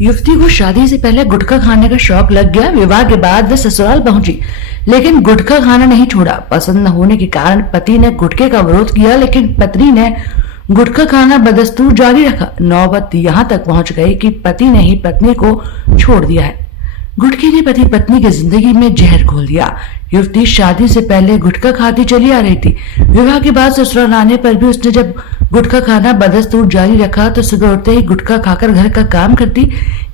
युवती को शादी से पहले गुटखा खाने का शौक लग गया। विवाह के बाद वह ससुराल पहुंची, लेकिन गुटखा खाना नहीं छोड़ा। पसंद न होने के कारण पति ने गुटखे का विरोध किया, लेकिन पत्नी ने गुटखा खाना बदस्तूर जारी रखा। नौबत यहां तक पहुंच गई कि पति ने ही पत्नी को छोड़ दिया है। गुटखे ने पति पत्नी की जिंदगी में जहर घोल दिया। युवती शादी से पहले गुटखा खाती चली आ रही थी। विवाह के बाद ससुराल आने पर भी उसने जब गुटखा खाना बदस्तूर जारी रखा तो सुबह उठते ही गुटखा खाकर घर का काम करती।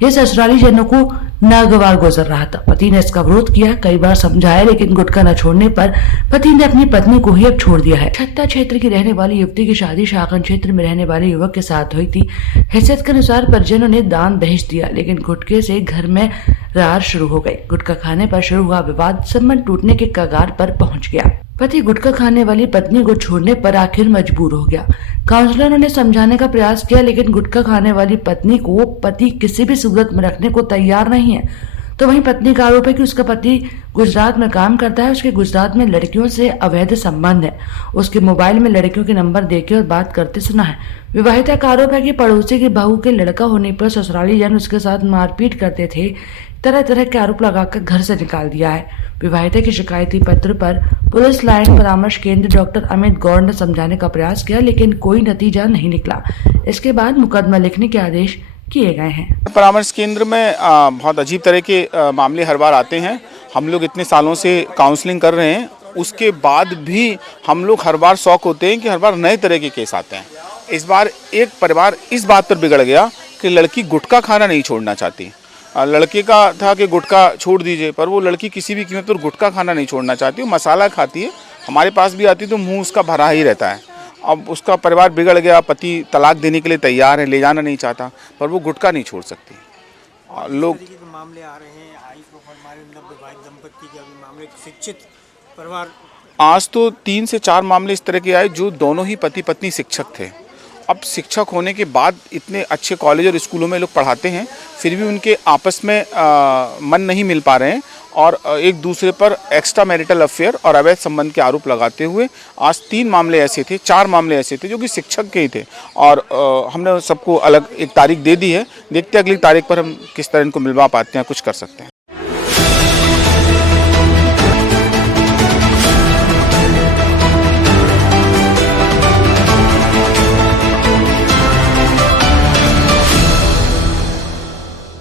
यह ससुराली जनों को नागवार गुजर रहा था। पति ने इसका विरोध किया, कई बार समझाया, लेकिन गुटखा न छोड़ने पर पति ने अपनी पत्नी को ही अब छोड़ दिया है। छत्ता क्षेत्र की रहने वाली युवती की शादी शाकन क्षेत्र में रहने वाले युवक के साथ हुई थी। हैसियत के अनुसार परिजनों ने दान दहेज दिया, लेकिन गुटखे से घर में रार शुरू हो गई। गुटखा खाने पर शुरू हुआ विवाद संबंध टूटने के कगार पर पहुंच गया। पति गुटखा खाने वाली पत्नी को छोड़ने पर आखिर मजबूर हो गया। काउंसलरों ने समझाने का प्रयास किया, लेकिन गुटखा खाने वाली पत्नी को पति किसी भी सूरत में रखने को तैयार नहीं है। तो वहीं पत्नी का आरोप है कि उसका पति गुजरात में काम करता है। उसके गुजरात में लड़कियों से अवैध संबंध है। उसके मोबाइल में लड़कियों के नंबर देके और बात करते सुना है। विवाहिता का आरोप है कि पड़ोसी की बहू के लड़का होने पर ससुराली जन उसके साथ मारपीट करते थे। तरह तरह के आरोप लगाकर घर से निकाल दिया है। विवाहिता के शिकायती पत्र पर पुलिस लाइन परामर्श केंद्र डॉक्टर अमित गौड़ ने समझाने का प्रयास किया, लेकिन कोई नतीजा नहीं निकला। इसके बाद मुकदमा लिखने के आदेश किए गए हैं। परामर्श केंद्र में बहुत अजीब तरह के मामले हर बार आते हैं। हम लोग इतने सालों से काउंसलिंग कर रहे हैं, उसके बाद भी हम लोग हर बार शौक होते हैं कि हर बार नए तरह के केस आते हैं। इस बार एक परिवार इस बात पर बिगड़ गया कि लड़की गुटखा खाना नहीं छोड़ना चाहती। लड़के का था कि गुटखा छोड़ दीजिए, पर वो लड़की किसी भी कीमत पर गुटखा खाना नहीं छोड़ना चाहती। वो मसाला खाती है, हमारे पास भी आती तो मुंह उसका भरा ही रहता है। अब उसका परिवार बिगड़ गया, पति तलाक देने के लिए तैयार है, ले जाना नहीं चाहता, पर वो गुटखा नहीं छोड़ सकती। लोग मामले आ रहे हैं, हाई प्रोफाइल वैवाहिक दंपति के अभी मामले शिक्षित परिवार। आज तो 3 से 4 मामले इस तरह के आए जो दोनों ही पति पत्नी शिक्षक थे। अब शिक्षक होने के बाद इतने अच्छे कॉलेज और स्कूलों में लोग पढ़ाते हैं, फिर भी उनके आपस में मन नहीं मिल पा रहे हैं और एक दूसरे पर एक्स्ट्रा मैरिटल अफेयर और अवैध संबंध के आरोप लगाते हुए आज 3 मामले ऐसे थे, 4 मामले ऐसे थे जो कि शिक्षक के ही थे। और हमने सबको अलग एक तारीख दे दी है। देखते हैं अगली तारीख पर हम किस तरह इनको मिलवा पाते हैं, कुछ कर सकते हैं।